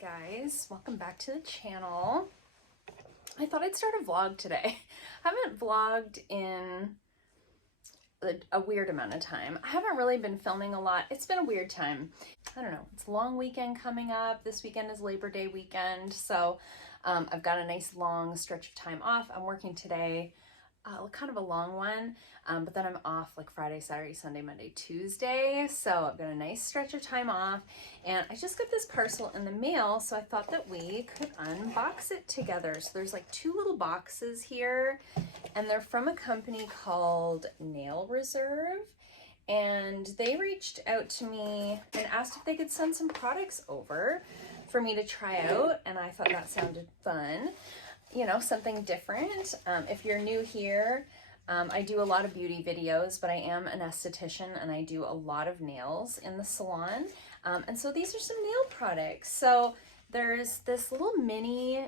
guys, welcome back to the channel. I thought I'd start a vlog today. I haven't vlogged in a weird amount of time. I haven't really been filming a lot. It's been a weird time. I don't know, it's a long weekend coming up. This weekend is Labor Day weekend, so I've got a nice long stretch of time off. I'm working today, kind of a long one, but then I'm off like Friday, Saturday, Sunday, Monday, Tuesday. So I've got a nice stretch of time off, and I just got this parcel in the mail, so I thought that we could unbox it together. So there's like two little boxes here, and they're from a company called Nail Reserve, and they reached out to me and asked if they could send some products over for me to try out, and I thought that sounded fun. You know, something different. If you're new here, I do a lot of beauty videos, but I am an esthetician and I do a lot of nails in the salon. And so these are some nail products. So there's this little mini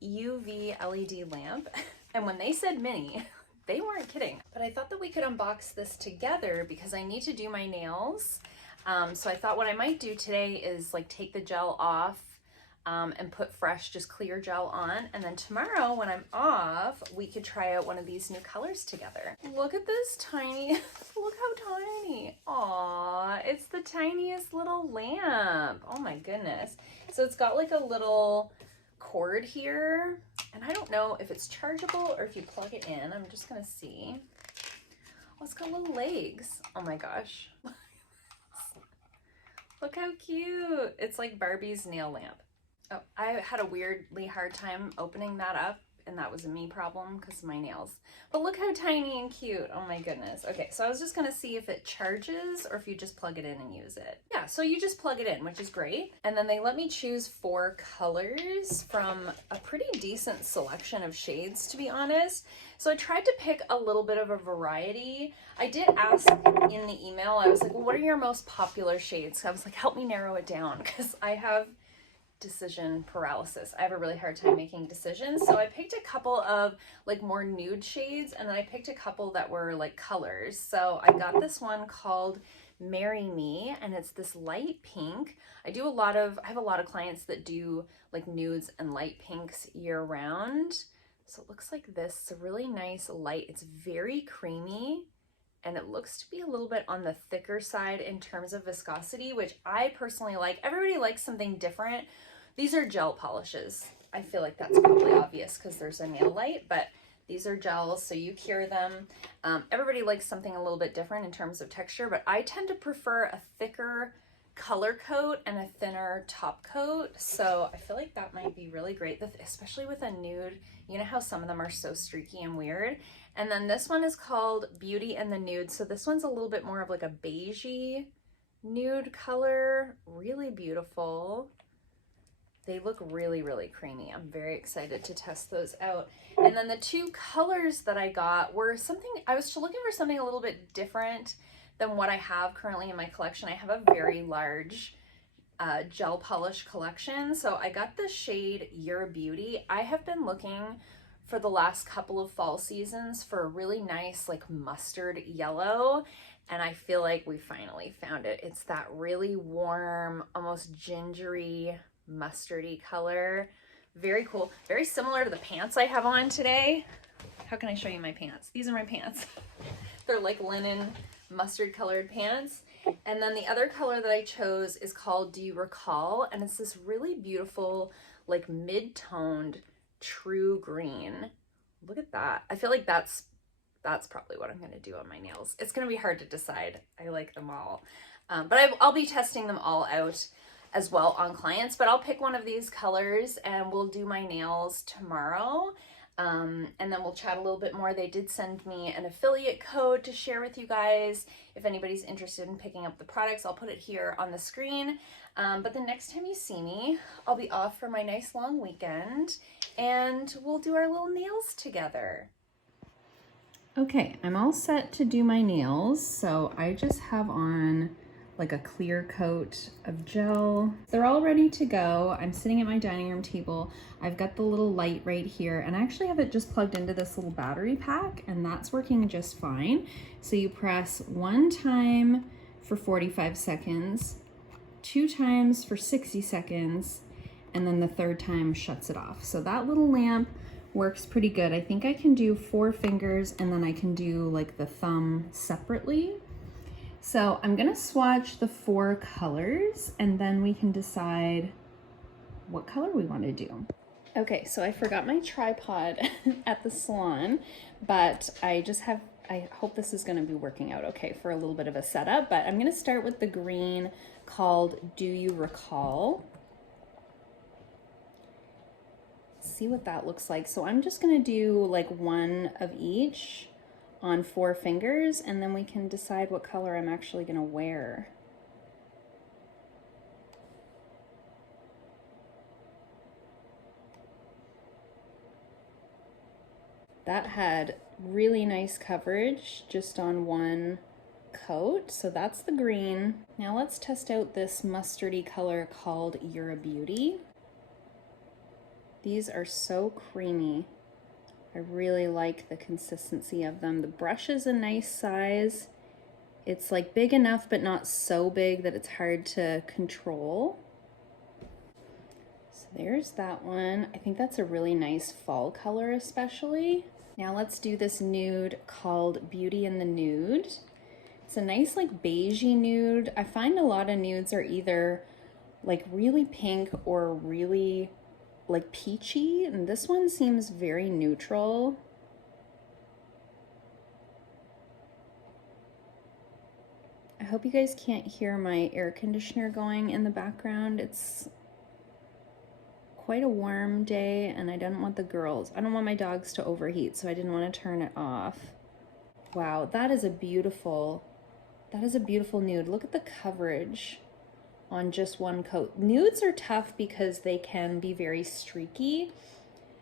UV LED lamp. And when they said mini, they weren't kidding. But I thought that we could unbox this together because I need to do my nails. So I thought what I might do today is like take the gel off and put fresh, just clear gel on. And then tomorrow when I'm off, we could try out one of these new colors together. Look at this tiny, look how tiny. Aw, it's the tiniest little lamp. Oh my goodness. So it's got like a little cord here, and I don't know if it's chargeable or if you plug it in. I'm just gonna see. Oh, it's got little legs. Oh my gosh. Look how cute. It's like Barbie's nail lamp. Oh, I had a weirdly hard time opening that up, and that was a me problem because of my nails. But look how tiny and cute. Oh my goodness. Okay, so I was just gonna see if it charges or if you just plug it in and use it. Yeah, so you just plug it in, which is great. And then they let me choose 4 colors from a pretty decent selection of shades, to be honest. So I tried to pick a little bit of a variety. I did ask in the email, I was like, well, what are your most popular shades? I was like, help me narrow it down, because I have decision paralysis. I have a really hard time making decisions. So I picked a couple of like more nude shades, and then I picked a couple that were like colors. So I got this one called Marry Me, and it's this light pink. I have a lot of clients that do like nudes and light pinks year round. So it looks like this. It's a really nice light. It's very creamy, and it looks to be a little bit on the thicker side in terms of viscosity, which I personally like. Everybody likes something different. These are gel polishes. I feel like that's probably obvious because there's a nail light, but these are gels, so you cure them. Everybody likes something a little bit different in terms of texture, but I tend to prefer a thicker color coat and a thinner top coat. So I feel like that might be really great, especially with a nude. You know how some of them are so streaky and weird. And then this one is called Beauty and the Nude. So this one's a little bit more of like a beigey nude color. Really beautiful. They look really, really creamy. I'm very excited to test those out. And then the 2 colors that I got were something, I was looking for something a little bit different than what I have currently in my collection. I have a very large gel polish collection. So I got the shade Your Beauty. I have been looking for the last couple of fall seasons for a really nice like mustard yellow, and I feel like we finally found it. It's that really warm, almost gingery, mustardy color. Very cool. Very similar to the pants I have on today. How can I show you my pants? These are my pants. They're like linen mustard colored pants. And then the other color that I chose is called Do You Recall? And it's this really beautiful like mid-toned true green. Look at that. I feel like that's probably what I'm going to do on my nails. It's going to be hard to decide. I like them all. But I'll be testing them all out as well on clients, but I'll pick one of these colors and we'll do my nails tomorrow. And then we'll chat a little bit more. They did send me an affiliate code to share with you guys. If anybody's interested in picking up the products, I'll put it here on the screen. But the next time you see me, I'll be off for my nice long weekend, and we'll do our little nails together. Okay, I'm all set to do my nails. So I just have on like a clear coat of gel. They're all ready to go. I'm sitting at my dining room table. I've got the little light right here, and I actually have it just plugged into this little battery pack, and that's working just fine. So you press 1 time for 45 seconds, 2 times for 60 seconds, and then the 3rd time shuts it off. So that little lamp works pretty good. I think I can do 4 fingers, and then I can do like the thumb separately. So I'm gonna swatch the 4 colors, and then we can decide what color we want to do. Okay, so I forgot my tripod at the salon, but I hope this is gonna be working out okay for a little bit of a setup, but I'm gonna start with the green called Do You Recall? See what that looks like. So I'm just gonna do like 1 of each on 4 fingers, and then we can decide what color I'm actually gonna wear. That had really nice coverage just on 1 coat, so that's the green. Now let's test out this mustardy color called You're a Beauty. These are so creamy. I really like the consistency of them. The brush is a nice size. It's like big enough but not so big that it's hard to control. So there's that one. I think that's a really nice fall color especially. Now let's do this nude called Beauty in the Nude. It's a nice like beigey nude. I find a lot of nudes are either like really pink or really like peachy, and this one seems very neutral. I hope you guys can't hear my air conditioner going in the background. It's quite a warm day, and I don't want my dogs to overheat, so I didn't want to turn it off. Wow, that is a beautiful nude. Look at the coverage on just 1 coat. Nudes are tough because they can be very streaky.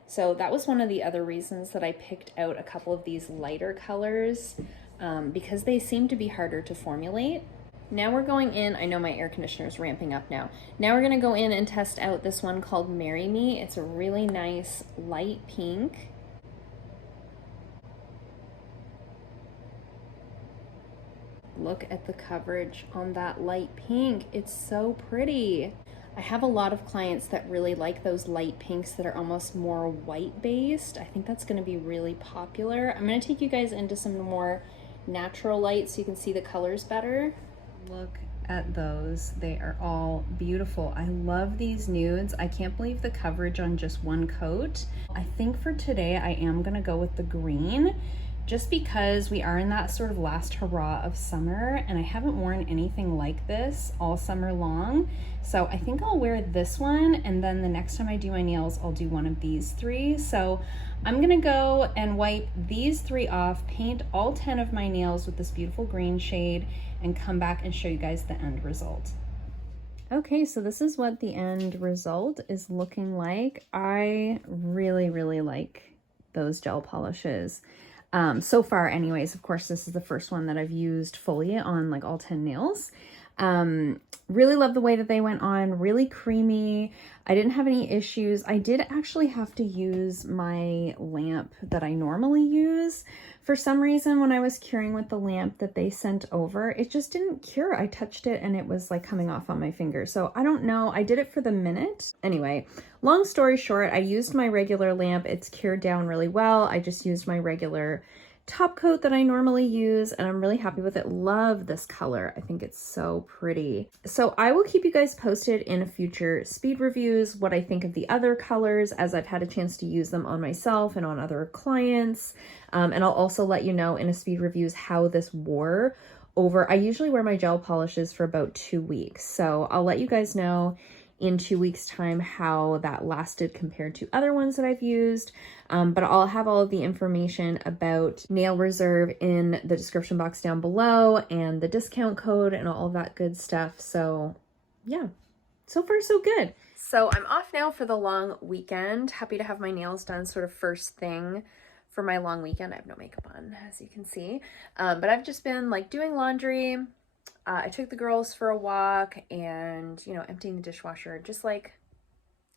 So that was one of the other reasons that I picked out a couple of these lighter colors, because they seem to be harder to formulate. Now we're going in, I know my air conditioner is ramping up now. Now we're gonna go in and test out this one called Marry Me. It's a really nice light pink. Look at the coverage on that light pink. It's so pretty. I have a lot of clients that really like those light pinks that are almost more white based. I think that's gonna be really popular. I'm gonna take you guys into some more natural light so you can see the colors better. Look at those. They are all beautiful. I love these nudes. I can't believe the coverage on just 1 coat. I think for today I am gonna go with the green, just because we are in that sort of last hurrah of summer, and I haven't worn anything like this all summer long. So I think I'll wear this one, and then the next time I do my nails, I'll do one of these 3. So I'm gonna go and wipe these 3 off, paint all 10 of my nails with this beautiful green shade, and come back and show you guys the end result. Okay, so this is what the end result is looking like. I really, really like those gel polishes. So far anyways. Of course, this is the first one that I've used fully on like all 10 nails. Really love the way that they went on, really creamy. I didn't have any issues. I did actually have to use my lamp that I normally use. For some reason, when I was curing with the lamp that they sent over, it just didn't cure. I touched it and it was like coming off on my finger. So I don't know. I did it for the minute. Anyway, long story short, I used my regular lamp. It's cured down really well. I just used my regular top coat that I normally use, and I'm really happy with it. Love this color. I think it's so pretty. So I will keep you guys posted in future speed reviews what I think of the other colors as I've had a chance to use them on myself and on other clients. And I'll also let you know in a speed reviews how this wore over. I usually wear my gel polishes for about 2 weeks. So I'll let you guys know in 2 weeks time how that lasted compared to other ones that I've used. But I'll have all of the information about Nail Reserve in the description box down below, and the discount code and all of that good stuff. So yeah, so far so good. So I'm off now for the long weekend. Happy to have my nails done sort of first thing for my long weekend. I have no makeup on, as you can see. But I've just been like doing laundry. I took the girls for a walk and, you know, emptying the dishwasher, just like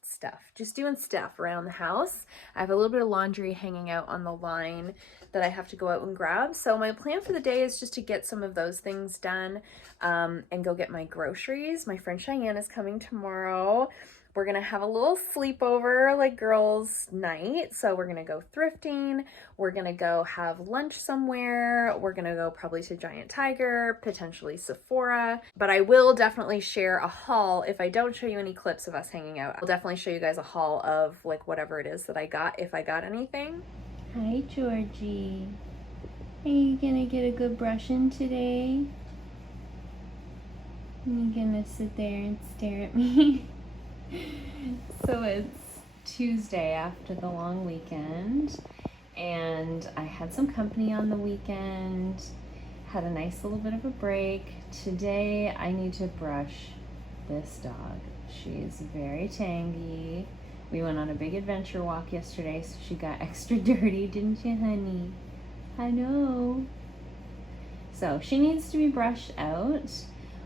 stuff, just doing stuff around the house. I have a little bit of laundry hanging out on the line that I have to go out and grab. So my plan for the day is just to get some of those things done and go get my groceries. My friend Cheyenne is coming tomorrow. We're gonna have a little sleepover, like girls' night. So we're gonna go thrifting. We're gonna go have lunch somewhere. We're gonna go probably to Giant Tiger, potentially Sephora. But I will definitely share a haul. If I don't show you any clips of us hanging out, I'll definitely show you guys a haul of like whatever it is that I got, if I got anything. Hi, Georgie. Are you gonna get a good brushing today? Are you gonna sit there and stare at me? So it's Tuesday after the long weekend, and I had some company on the weekend, had a nice little bit of a break. Today I need to brush this dog. She's very tangy. We went on a big adventure walk yesterday, so she got extra dirty, didn't you, honey? I know. So she needs to be brushed out.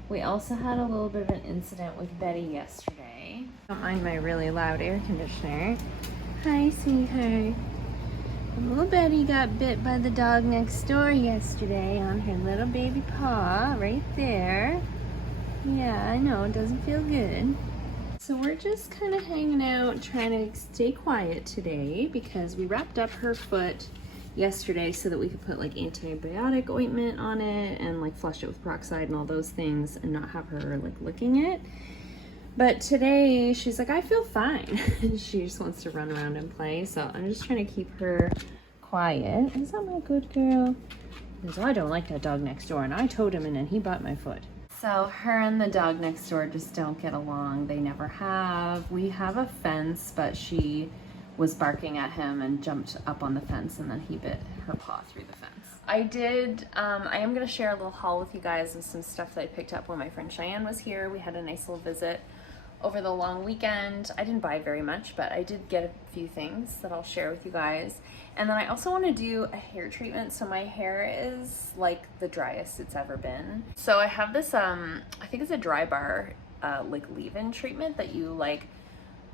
We also had a little bit of an incident with Betty yesterday. Don't mind my really loud air conditioner. Hi, sweetheart. Little Betty got bit by the dog next door yesterday on her little baby paw, right there. Yeah, I know, it doesn't feel good. So we're just kind of hanging out, trying to stay quiet today because we wrapped up her foot yesterday so that we could put like antibiotic ointment on it and like flush it with peroxide and all those things and not have her like licking it. But today she's like, I feel fine. She just wants to run around and play. So I'm just trying to keep her quiet. Is that my good girl? Because I don't like that dog next door, and I towed him and then he bit my foot. So her and the dog next door just don't get along. They never have. We have a fence, but she was barking at him and jumped up on the fence, and then he bit her paw through the fence. I am going to share a little haul with you guys of some stuff that I picked up when my friend Cheyenne was here. We had a nice little visit over the long weekend. I didn't buy very much, but I did get a few things that I'll share with you guys. And then I also want to do a hair treatment. So my hair is like the driest it's ever been. So I have this, I think it's a Drybar like leave-in treatment that you like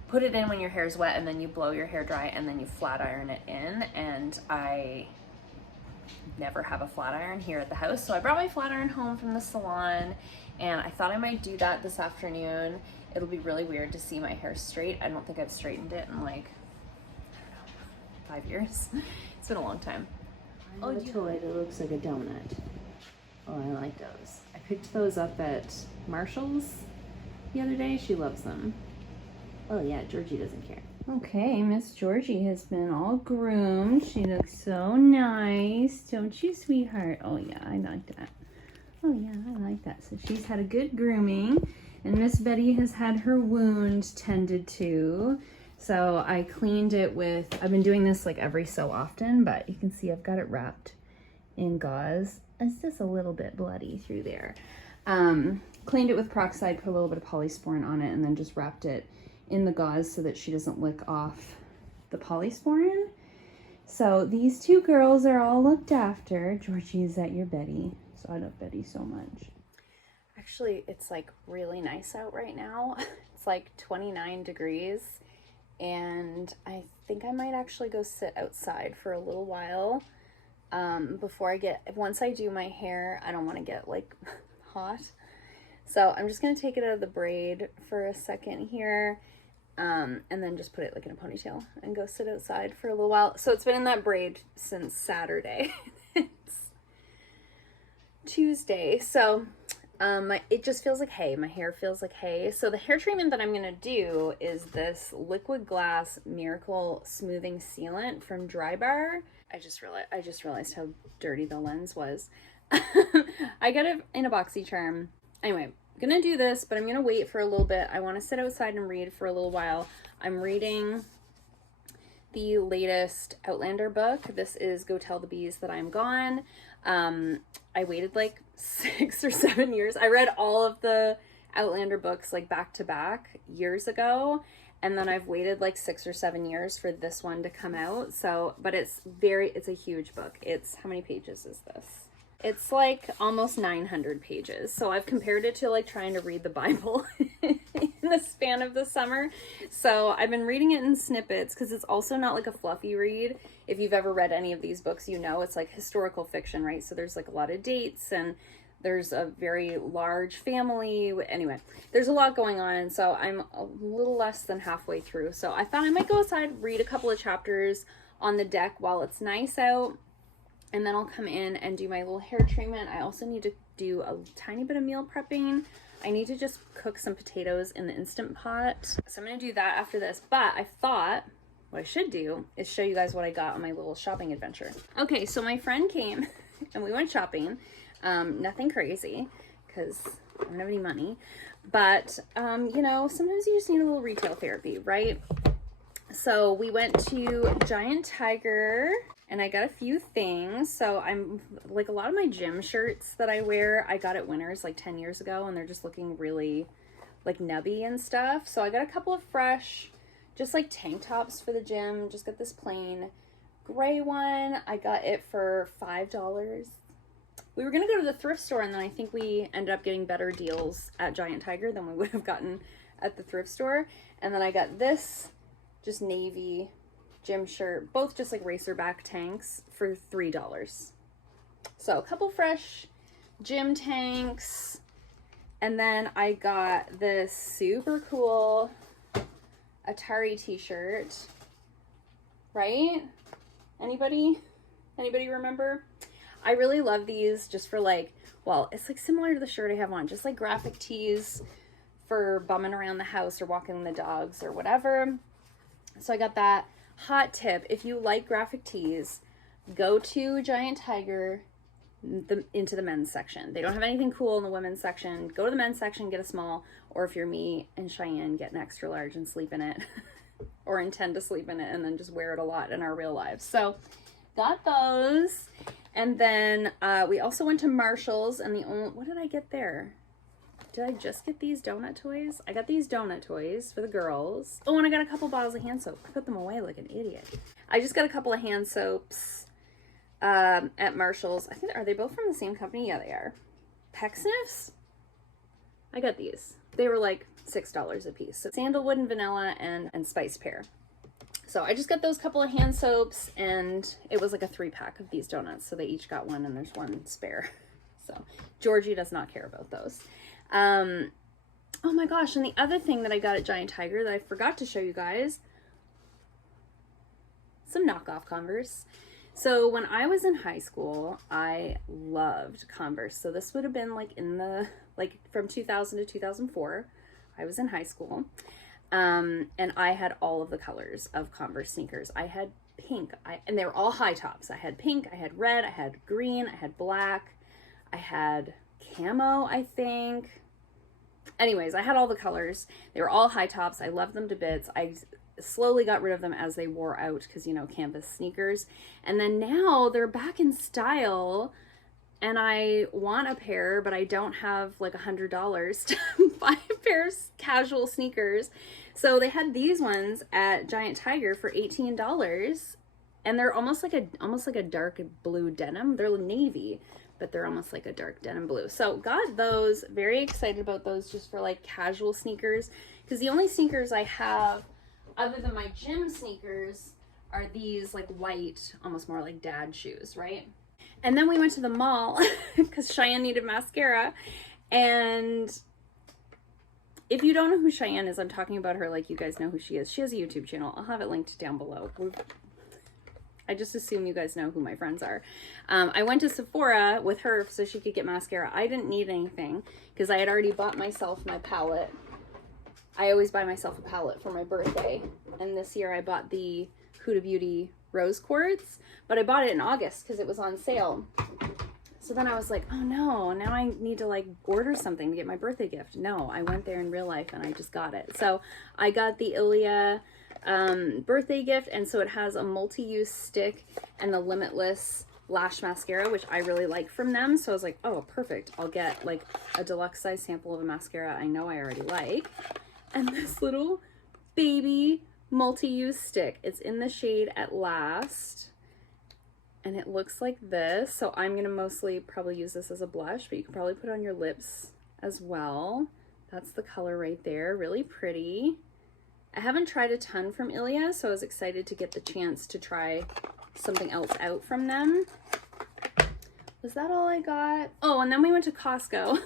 put it in when your hair is wet, and then you blow your hair dry, and then you flat iron it in. And I never have a flat iron here at the house, so I brought my flat iron home from the salon, and I thought I might do that this afternoon. It'll be really weird to see my hair straight. I don't think I've straightened it in like, I don't know, 5 years. It's been a long time. Oh, a toy that looks like a donut. Oh, I like those. I picked those up at Marshall's the other day. She loves them. Oh yeah, Georgie doesn't care. Okay, Miss Georgie has been all groomed. She looks so nice. Don't you, sweetheart? Oh yeah, I like that. Oh yeah, I like that. So she's had a good grooming. And Miss Betty has had her wound tended to. So I cleaned it with, I've been doing this like every so often, but you can see I've got it wrapped in gauze. It's just a little bit bloody through there. Cleaned it with peroxide, put a little bit of polysporin on it, and then just wrapped it in the gauze so that she doesn't lick off the polysporin. So these two girls are all looked after. Georgie, is that your Betty? So I love Betty so much. Actually, it's like really nice out right now. It's like 29 degrees, and I think I might actually go sit outside for a little while before once I do my hair. I don't want to get like hot. So I'm just going to take it out of the braid for a second here. And then just put it like in a ponytail and go sit outside for a little while. So it's been in that braid since Saturday. It's Tuesday. So it just feels like hay. My hair feels like hay. So the hair treatment that I'm going to do is this Liquid Glass Miracle Smoothing Sealant from Drybar. I just realized how dirty the lens was. I got it in a BoxyCharm. Anyway, I'm gonna do this, but I'm gonna wait for a little bit. I want to sit outside and read for a little while. I'm reading the latest Outlander book. This is Go Tell the Bees That I'm Gone. I waited like 6 or 7 years. I read all of the Outlander books like back to back years ago, and then I've waited like 6 or 7 years for this one to come out. So, but it's a huge book. It's, how many pages is this? It's like almost 900 pages. So I've compared it to like trying to read the Bible in in the span of the summer. So I've been reading it in snippets because it's also not like a fluffy read. If you've ever read any of these books, you know it's like historical fiction, right? So there's like a lot of dates and there's a very large family. Anyway, there's a lot going on. And so I'm a little less than halfway through. So I thought I might go outside, read a couple of chapters on the deck while it's nice out. And then I'll come in and do my little hair treatment. I also need to do a tiny bit of meal prepping. I need to just cook some potatoes in the Instant Pot. So I'm going to do that after this. But I thought what I should do is show you guys what I got on my little shopping adventure. Okay, so my friend came and we went shopping. Nothing crazy because I don't have any money. But, you know, sometimes you just need a little retail therapy, right? So we went to Giant Tiger and I got a few things. So I'm like, a lot of my gym shirts that I wear, I got at Winners like 10 years ago and they're just looking really like nubby and stuff. So I got a couple of fresh, just like tank tops for the gym. Just got this plain gray one. I got it for $5. We were going to go to the thrift store and then I think we ended up getting better deals at Giant Tiger than we would have gotten at the thrift store. And then I got this just navy gym shirt, both just like racerback tanks for $3. So a couple fresh gym tanks. And then I got this super cool Atari t-shirt, right? Anybody remember? I really love these just for like, well, it's like similar to the shirt I have on, just like graphic tees for bumming around the house or walking the dogs or whatever. So I got that. Hot tip, if you like graphic tees, go to Giant Tiger into the men's section. They don't have anything cool in the women's section. Go to the men's section, get a small, or if you're me and Cheyenne, get an extra large and sleep in it or intend to sleep in it and then just wear it a lot in our real lives. So got those. And then we also went to Marshall's and what did I get there? Did I just get these donut toys? I got these donut toys for the girls. Oh, and I got a couple bottles of hand soap. I put them away like an idiot. I just got a couple of hand soaps at Marshall's. I think, are they both from the same company? Yeah, they are. Peck Sniffs? I got these. They were like $6 a piece. So sandalwood and vanilla and spice pear. So I just got those couple of hand soaps and it was like a 3-pack of these donuts. So they each got one and there's one spare. So Georgie does not care about those. Oh my gosh, and the other thing that I got at Giant Tiger that I forgot to show you guys, some knockoff Converse. So when I was in high school, I loved Converse. So this would have been like from 2000 to 2004. I was in high school. And I had all of the colors of Converse sneakers. I had pink, and they were all high tops. I had pink, I had red, I had green, I had black, I had camo, I think. Anyways, I had all the colors. They were all high tops. I loved them to bits. I slowly got rid of them as they wore out because, you know, canvas sneakers. And then now they're back in style and I want a pair, but I don't have like $100 to buy a pair of casual sneakers. So they had these ones at Giant Tiger for $18 and they're almost like a dark blue denim. They're navy, but they're almost like a dark denim blue. So got those, very excited about those just for like casual sneakers. Because the only sneakers I have other than my gym sneakers are these like white, almost more like dad shoes, right? And then we went to the mall because Cheyenne needed mascara. And if you don't know who Cheyenne is, I'm talking about her like you guys know who she is. She has a YouTube channel. I'll have it linked down below. I just assume you guys know who my friends are. I went to Sephora with her so she could get mascara. I didn't need anything because I had already bought myself my palette. I always buy myself a palette for my birthday. And this year I bought the Huda Beauty Rose Quartz, but I bought it in August because it was on sale. So then I was like, oh no, now I need to like order something to get my birthday gift. No, I went there in real life and I just got it. So I got the Ilia birthday gift, and so it has a multi-use stick and the Limitless lash mascara, which I really like from them. So I was like, oh perfect, I'll get like a deluxe size sample of a mascara I know I already like, and this little baby multi-use stick. It's in the shade At Last and it looks like this. So I'm gonna mostly probably use this as a blush, but you can probably put it on your lips as well. That's the color right there, really pretty. I haven't tried a ton from Ilia, so I was excited to get the chance to try something else out from them. Was that all I got? Oh, and then we went to Costco.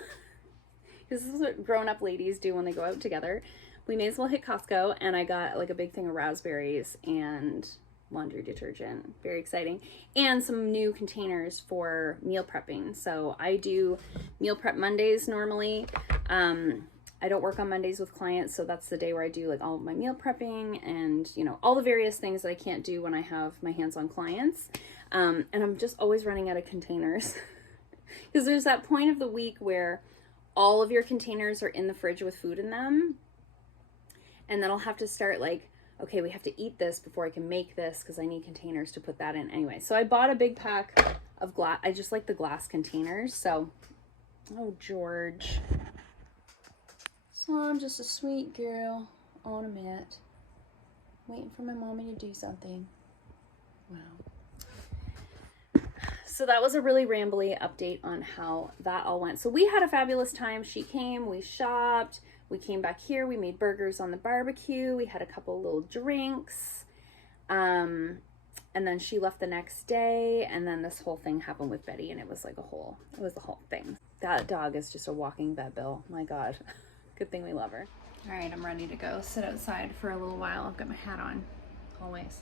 Because this is what grown-up ladies do when they go out together. We may as well hit Costco, and I got like a big thing of raspberries and laundry detergent. Very exciting. And some new containers for meal prepping. So I do meal prep Mondays normally. I don't work on Mondays with clients, so that's the day where I do like all of my meal prepping and, you know, all the various things that I can't do when I have my hands-on clients. And I'm just always running out of containers. Because there's that point of the week where all of your containers are in the fridge with food in them. And then I'll have to start like, okay, we have to eat this before I can make this because I need containers to put that in. Anyway, so I bought a big pack of glass. I just like the glass containers. So, oh, George. So I'm just a sweet girl on a mat, waiting for my mommy to do something. Wow. So that was a really rambly update on how that all went. So we had a fabulous time. She came, we shopped, we came back here, we made burgers on the barbecue, we had a couple little drinks, and then she left the next day, and then this whole thing happened with Betty, and it was like it was the whole thing. That dog is just a walking vet bill. My God. Good thing we love her. All right, I'm ready to go sit outside for a little while. I've got my hat on, always.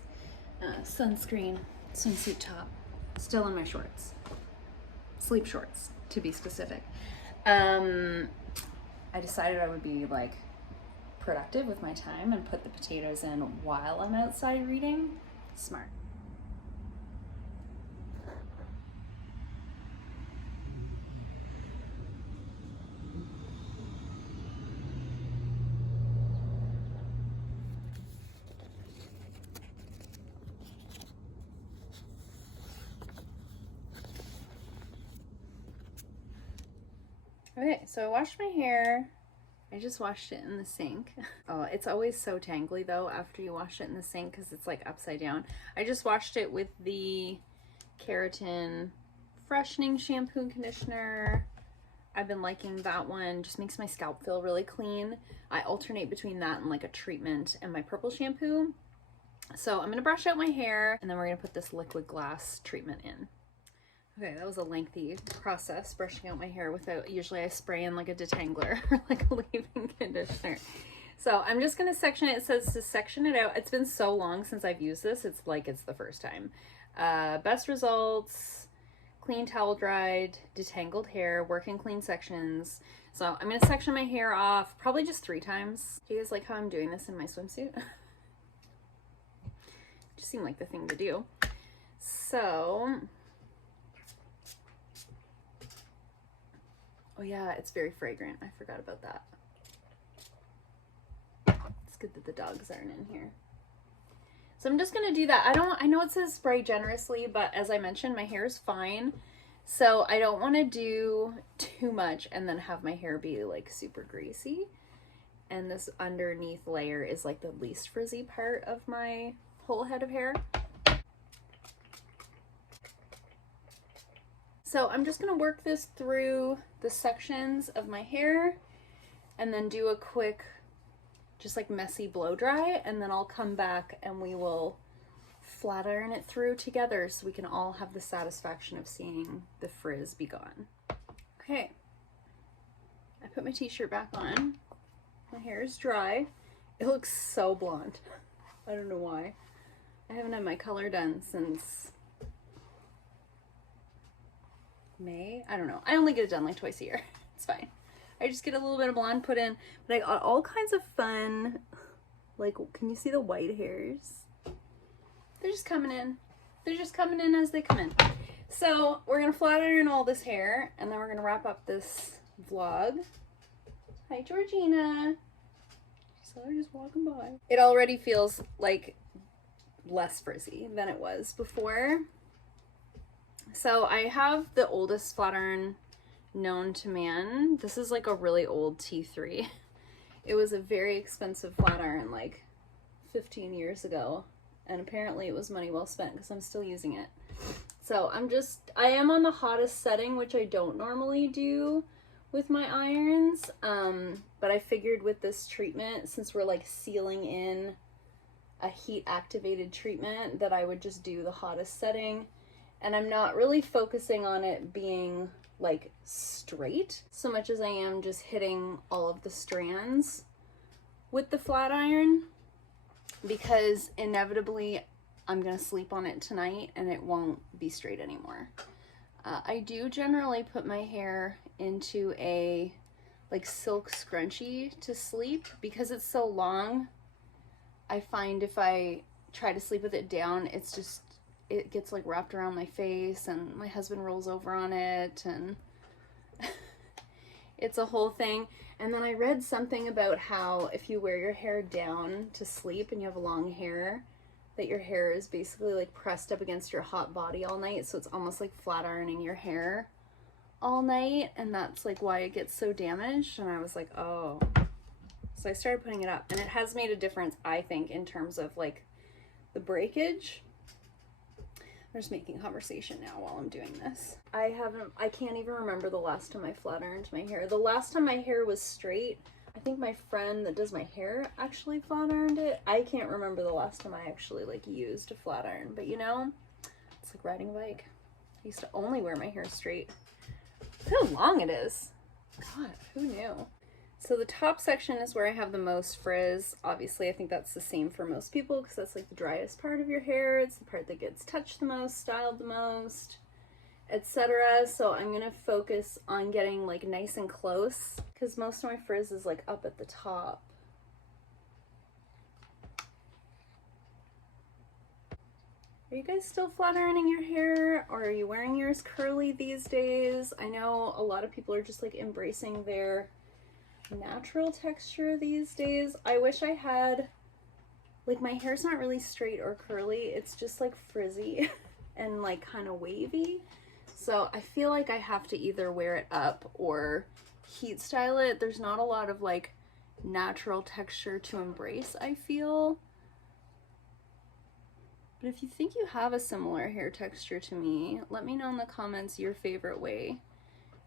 Sunscreen, swimsuit top, still in my shorts. Sleep shorts, to be specific. I decided I would be like productive with my time and put the potatoes in while I'm outside reading. Smart. Okay, so I washed my hair. I just washed it in the sink. Oh, it's always so tangly though after you wash it in the sink because it's like upside down. I just washed it with the Keratin freshening shampoo and conditioner. I've been liking that one. Just makes my scalp feel really clean. I alternate between that and like a treatment and my purple shampoo. So I'm gonna brush out my hair and then we're gonna put this liquid glass treatment in. Okay, that was a lengthy process, brushing out my hair without, usually I spray in like a detangler or like a leave-in conditioner. So I'm just gonna section it. It says to section it out. It's been so long since I've used this, it's like it's the first time. Best results, clean towel dried, detangled hair, work in clean sections. So I'm gonna section my hair off probably just 3 times. Do you guys like how I'm doing this in my swimsuit? Just seemed like the thing to do. So, oh yeah, it's very fragrant. I forgot about that. It's good that the dogs aren't in here. So I'm just gonna do that. I know it says spray generously, but as I mentioned, my hair is fine. So I don't wanna do too much and then have my hair be like super greasy. And this underneath layer is like the least frizzy part of my whole head of hair. So I'm just gonna work this through the sections of my hair and then do a quick, just like messy blow dry, and then I'll come back and we will flat iron it through together so we can all have the satisfaction of seeing the frizz be gone. Okay, I put my t-shirt back on. My hair is dry. It looks so blonde. I don't know why. I haven't had my color done since May. I don't know. I only get it done like twice a year. It's fine. I just get a little bit of blonde put in, but I got all kinds of fun. Like, can you see the white hairs? They're just coming in. They're just coming in as they come in. So we're gonna flat iron all this hair, and then we're gonna wrap up this vlog. Hi, Georgina. So they're just walking by. It already feels like less frizzy than it was before. So I have the oldest flat iron known to man. This is like a really old T3. It was a very expensive flat iron like 15 years ago, and apparently it was money well spent because I'm still using it. So I am on the hottest setting, which I don't normally do with my irons, but I figured with this treatment, since we're like sealing in a heat activated treatment, that I would just do the hottest setting, and I'm not really focusing on it being like straight so much as I am just hitting all of the strands with the flat iron, because inevitably I'm gonna sleep on it tonight and it won't be straight anymore. I do generally put my hair into a like silk scrunchie to sleep because it's so long. I find if I try to sleep with it down, it gets like wrapped around my face and my husband rolls over on it and it's a whole thing. And then I read something about how if you wear your hair down to sleep and you have long hair, that your hair is basically like pressed up against your hot body all night, so it's almost like flat ironing your hair all night, and that's like why it gets so damaged. And I was like, oh. So I started putting it up, and it has made a difference, I think, in terms of like the breakage. I'm just making conversation now while I'm doing this. I can't even remember the last time I flat ironed my hair. The last time my hair was straight, I think my friend that does my hair actually flat ironed it. I can't remember the last time I actually like used a flat iron, but you know, it's like riding a bike. I used to only wear my hair straight. Look how long it is. God, who knew? So the top section is where I have the most frizz. Obviously, I think that's the same for most people because that's like the driest part of your hair. It's the part that gets touched the most, styled the most, etc. So I'm gonna focus on getting like nice and close because most of my frizz is like up at the top. Are you guys still flat ironing your hair, or are you wearing yours curly these days? I know a lot of people are just like embracing their natural texture these days. I wish I had, like, my hair's not really straight or curly, it's just like frizzy and like kind of wavy. So I feel like I have to either wear it up or heat style it. There's not a lot of like natural texture to embrace, I feel. But if you think you have a similar hair texture to me, let me know in the comments your favorite way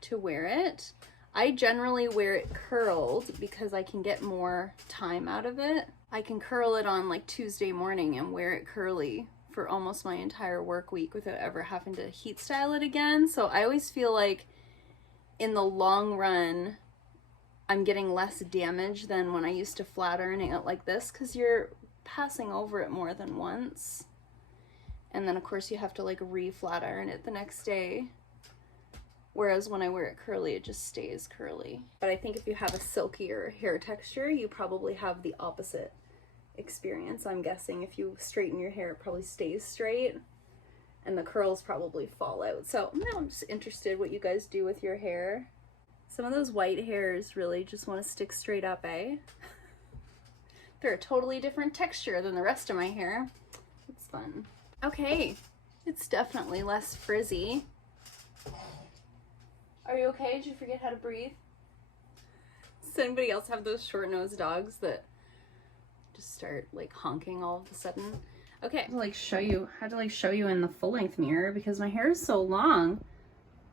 to wear it. I generally wear it curled because I can get more time out of it. I can curl it on like Tuesday morning and wear it curly for almost my entire work week without ever having to heat style it again. So I always feel like in the long run, I'm getting less damage than when I used to flat ironing it like this, because you're passing over it more than once. And then of course you have to like re-flat iron it the next day. Whereas when I wear it curly, it just stays curly. But I think if you have a silkier hair texture, you probably have the opposite experience. I'm guessing if you straighten your hair, it probably stays straight and the curls probably fall out. So now I'm just interested what you guys do with your hair. Some of those white hairs really just want to stick straight up, eh? They're a totally different texture than the rest of my hair. It's fun. Okay, it's definitely less frizzy. Are you okay? Did you forget how to breathe? Does anybody else have those short-nosed dogs that just start like honking all of a sudden? Okay. I had to show you in the full-length mirror because my hair is so long.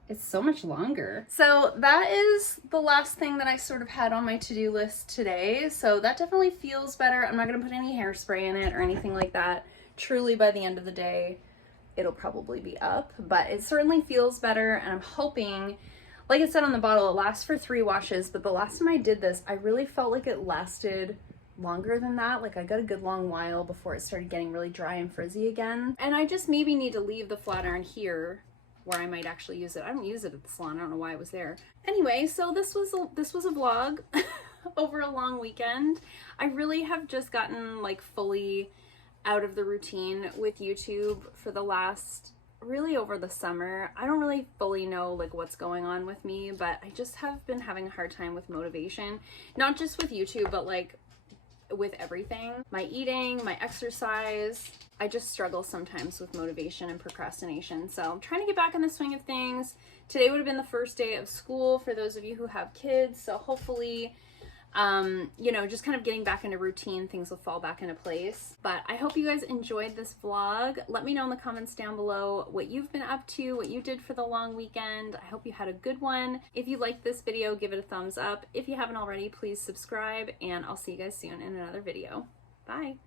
It's so much longer. So that is the last thing that I sort of had on my to-do list today. So that definitely feels better. I'm not gonna put any hairspray in it or anything like that. Truly by the end of the day, it'll probably be up, but it certainly feels better. And I'm hoping, like it said on the bottle, it lasts for 3 washes, but the last time I did this, I really felt like it lasted longer than that. Like I got a good long while before it started getting really dry and frizzy again. And I just maybe need to leave the flat iron here where I might actually use it. I don't use it at the salon. I don't know why it was there. Anyway, so this was a vlog over a long weekend. I really have just gotten like fully out of the routine with YouTube for the last, really over the summer. I don't really fully know like what's going on with me, but I just have been having a hard time with motivation, not just with YouTube, but like with everything. My eating, my exercise. I just struggle sometimes with motivation and procrastination. So I'm trying to get back in the swing of things. Today would have been the first day of school for those of you who have kids. So hopefully you know, just kind of getting back into routine, things will fall back into place. But I hope you guys enjoyed this vlog. Let me know in the comments down below what you've been up to, what you did for the long weekend. I hope you had a good one. If you liked this video, give it a thumbs up. If you haven't already, please subscribe, and I'll see you guys soon in another video. Bye.